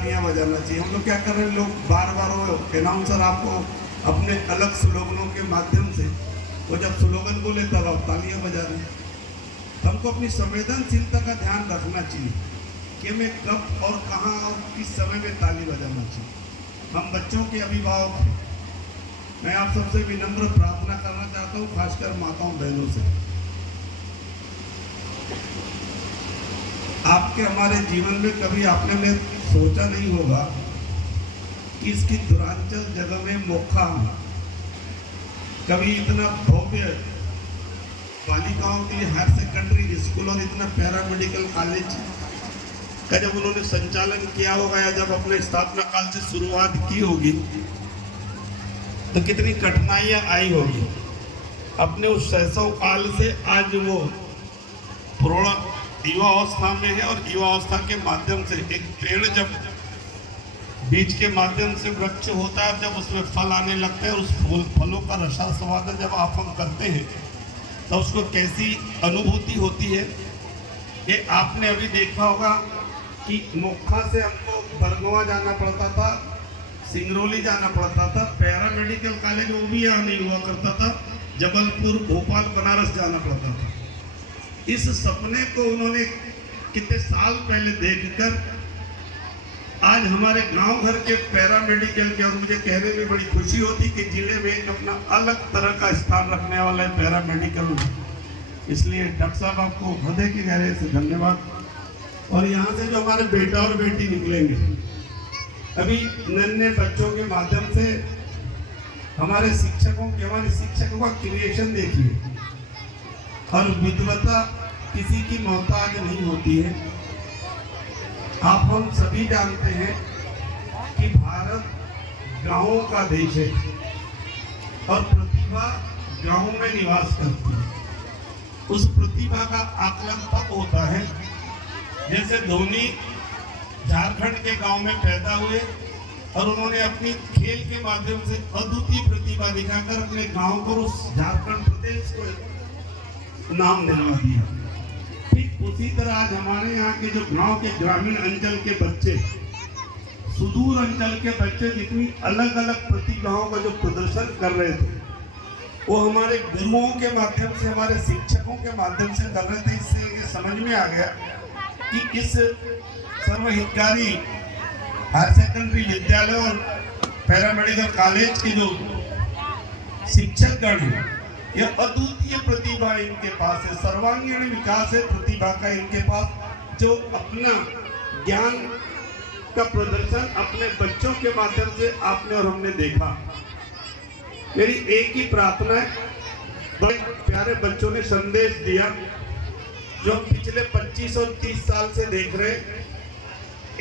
तालियां बजाना चाहिए। हम लोग क्या कर रहे हैं, लोग बार बार वो अनाउंसर आपको अपने अलग स्लोगनों के माध्यम से वो जब स्लोगन बोले तब आप तालियां बजा रहे हैं। हमको अपनी संवेदनशीलता का ध्यान रखना चाहिए कि मैं कब और कहाँ और किस समय में ताली बजाना चाहिए। हम बच्चों के अभिभावक हैं। मैं आप सबसे विनम्र प्रार्थना करना चाहता हूँ, खासकर माताओं बहनों से, आपके हमारे जीवन में कभी आपने ने सोचा नहीं होगा कि इसकी दूरांचल जगह में मोखा कभी इतना भव्य बालिकाओं के लिए हायर सेकेंडरी स्कूल और इतना पैरामेडिकल कॉलेज का जब उन्होंने संचालन किया होगा या जब अपने स्थापना काल से शुरुआत की होगी तो कितनी कठिनाइयां आई होगी। अपने उस शैशव काल से आज वो प्रौढ़ युवावस्था में है और युवावस्था के माध्यम से एक पेड़ जब बीज के माध्यम से वृक्ष होता है, जब उसमें फल आने लगते हैं, उस फलों का रसास्वादन जब आप हम करते हैं तो उसको कैसी अनुभूति होती है। ये आपने अभी देखा होगा कि मोखा से हमको बरगवा जाना पड़ता था, सिंगरौली जाना पड़ता था, पैरामेडिकल कॉलेज वो भी यहाँ नहीं हुआ करता था, जबलपुर, भोपाल, बनारस जाना पड़ता था। इस सपने को उन्होंने कितने साल पहले देखकर आज हमारे गांव घर के पैरामेडिकल के, और मुझे कहने में बड़ी खुशी होती कि जिले में एक अपना अलग तरह का स्थान रखने वाला है पैरामेडिकल। इसलिए डॉक्टर साहब आपको हृदय की गहराई से धन्यवाद। और यहाँ से जो हमारे बेटा और बेटी निकलेंगे, अभी नन्हे बच्चों के माध्यम से हमारे शिक्षकों का क्रिएशन देखिए। और विद्वता किसी की मोहताज नहीं होती है। आप हम सभी जानते हैं कि भारत गांवों का देश है और प्रतिभा गांवों में निवास करती है। उस प्रतिभा का आकलन तब होता है जैसे धोनी झारखंड के गांव में पैदा हुए और उन्होंने अपनी खेल के माध्यम से अद्वितीय प्रतिभा दिखाकर अपने गांव को, उस झारखंड प्रदेश को नाम दिलवा दिया। ठीक उसी तरह आज हमारे यहाँ के जो गांव के ग्रामीण अंचल के बच्चे, सुदूर अंचल के बच्चे जितनी अलग अलग प्रतिभाओं का जो प्रदर्शन कर रहे थे, वो हमारे गुरुओं के माध्यम से, हमारे शिक्षकों के माध्यम से कर रहे थे। इससे ये समझ में आ गया कि इस सर्वहितकारी हायर सेकेंडरी विद्यालय और पैरामेडिकल कॉलेज के जो शिक्षकगण हैं, यह अद्वितीय प्रतिभा इनके पास है, सर्वांगीण विकास है प्रतिभा का इनके पास, जो अपना ज्ञान का प्रदर्शन अपने बच्चों के माध्यम से आपने और हमने देखा। मेरी एक ही प्रार्थना है, बड़े प्यारे बच्चों ने संदेश दिया जो हम पिछले 25 और 30 साल से देख रहे हैं,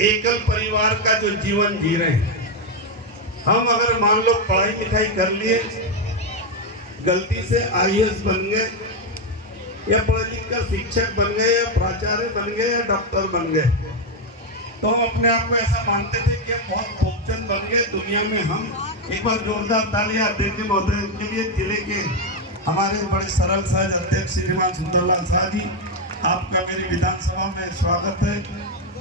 एकल परिवार का जो जीवन जी रहे हैं। हम अगर मान लो पढ़ाई लिखाई कर लिए, गलती से IAS बन गए या पढ़ लिख कर शिक्षक बन गए या प्राचार्य बन गए या डॉक्टर बन गए, तो हम अपने आप को ऐसा मानते थे कि हम बहुत खूबचंद बन गए दुनिया में। हम एक बार जोरदार तालियां अध्यक्ष महोदय के लिए, जिले के हमारे बड़े सरल सहज अध्यक्ष श्रीमान सुंदरलाल शाह जी, आपका मेरी विधानसभा में स्वागत है।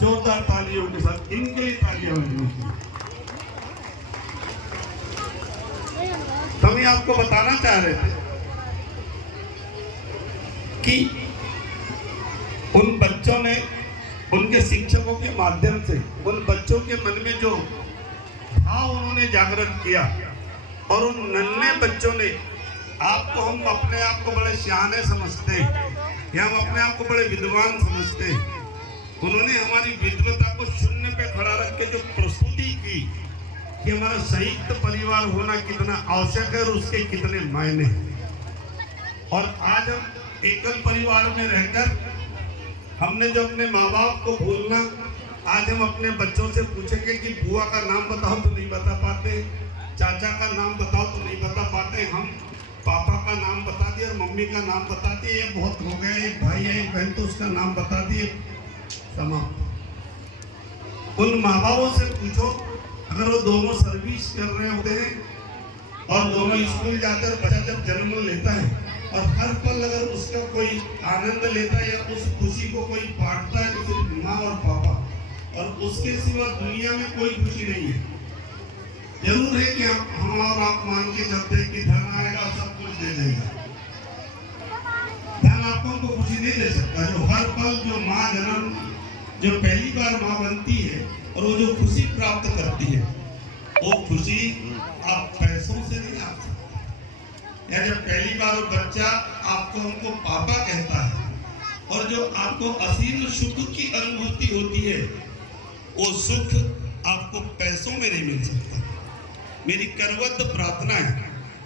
जोरदार तालियों के साथ इनके लिए तालियां बजाएं। हम आपको बताना चाह रहे थे कि उन बच्चों ने, उनके शिक्षकों के माध्यम से उन बच्चों के मन में जो भाव उन्होंने जागृत किया, और उन नन्हे बच्चों ने, आपको हम अपने आप को बड़े सियाने समझते हैं या हम अपने आप को बड़े विद्वान समझते हैं, उन्होंने हमारी विद्वता को शून्य पे खड़ा रख के जो प्रस्तुति की कि हमारा संयुक्त परिवार होना कितना आवश्यक है और उसके कितने मायने हैं। और आज हम एकल परिवार में रहकर हमने जो अपने माँ बाप को भूलना, आज हम अपने बच्चों से पूछेंगे कि बुआ का नाम बताओ तो नहीं बता पाते, चाचा का नाम बताओ तो नहीं बता पाते, हम पापा का नाम बता दिए और मम्मी का नाम बता दिए, ये बहुत हो गया, एक भाई है एक बहन तो उसका नाम बता दिए, समाप्त। उन माँ बापों से पूछो, अगर वो दोनों सर्विस कर रहे होते हैं और दोनों स्कूल जाकर बच्चा जब जन्म लेता है और हर पल अगर उसका कोई आनंद लेता है या उस खुशी को कोई बांटता है तो सिर्फ माँ और पापा, और उसके सिवा दुनिया में कोई खुशी नहीं है। जरूर है कि हम और आप मान के चलते हैं कि धन आएगा सब कुछ दे देगा। धन आपको खुशी नहीं दे सकता। जो हर पल जो माँ जन्म जो पहली बार माँ बनती है और वो जो खुशी प्राप्त करती है, वो खुशी आप पैसों से नहीं ला सकते। या जब पहली बार वो बच्चा आपको हमको पापा कहता है और जो आपको असीम सुख की अनुभूति होती है, वो सुख आपको पैसों में नहीं मिल सकता। मेरी करवत प्रार्थना है,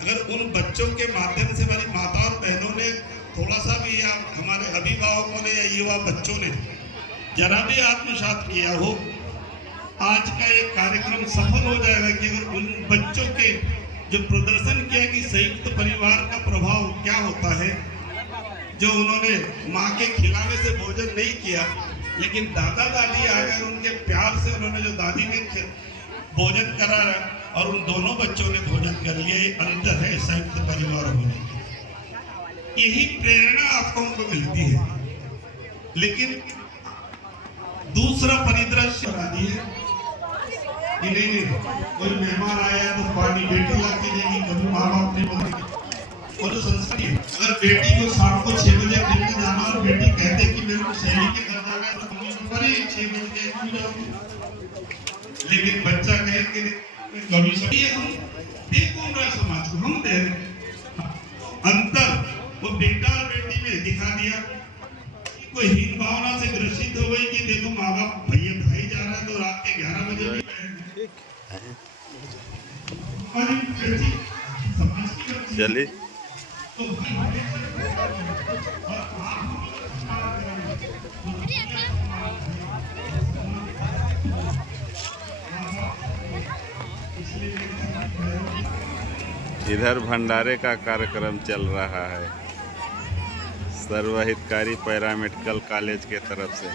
अगर उन बच्चों के माध्यम से हमारी माता और बहनों ने थोड़ा सा भी, या हमारे अभिभावकों ने या युवा बच्चों ने जरा भी आत्मसात किया हो, आज का ये कार्यक्रम सफल हो जाएगा कि अगर उन बच्चों के जो प्रदर्शन किया कि संयुक्त परिवार का प्रभाव क्या होता है, जो उन्होंने माँ के खिलाने से भोजन नहीं किया, लेकिन दादा दादी आकर उनके प्यार से उन्होंने जो दादी ने भोजन करा और उन दोनों बच्चों ने भोजन कर लिया, ये अंतर है संयुक्त परिवार होने की। यही प्रेरणा आपको हमको मिलती है। लेकिन दूसरा परिदृश्य बना दिए कि नहीं कोई मेहमान आया तो पानी बेटी लाके देगी, कभी माँ बाप नहीं बोलेगी। और जो संस्कार है, अगर बेटी को शाम को 6 बजे मिलने जाना और बेटी कहते कि मेरे को सहेली के घर जाना है, तो मम्मी को बड़े 6 बजे क्यों जाओगी। लेकिन बच्चा कहे कि कभी सभी हम देखो ना, समाज को हम दे रहे अंतर वो बेटा और बेटी में दिखा दिया। कोई हीन भावना से ग्रसित हो गई कि देखो माँ बाप भैया भाई जा रहा है तो रात के 11 बजे भी चलिए इधर भंडारे का कार्यक्रम चल रहा है सर्वहितकारी पैरामेडिकल कॉलेज के तरफ से।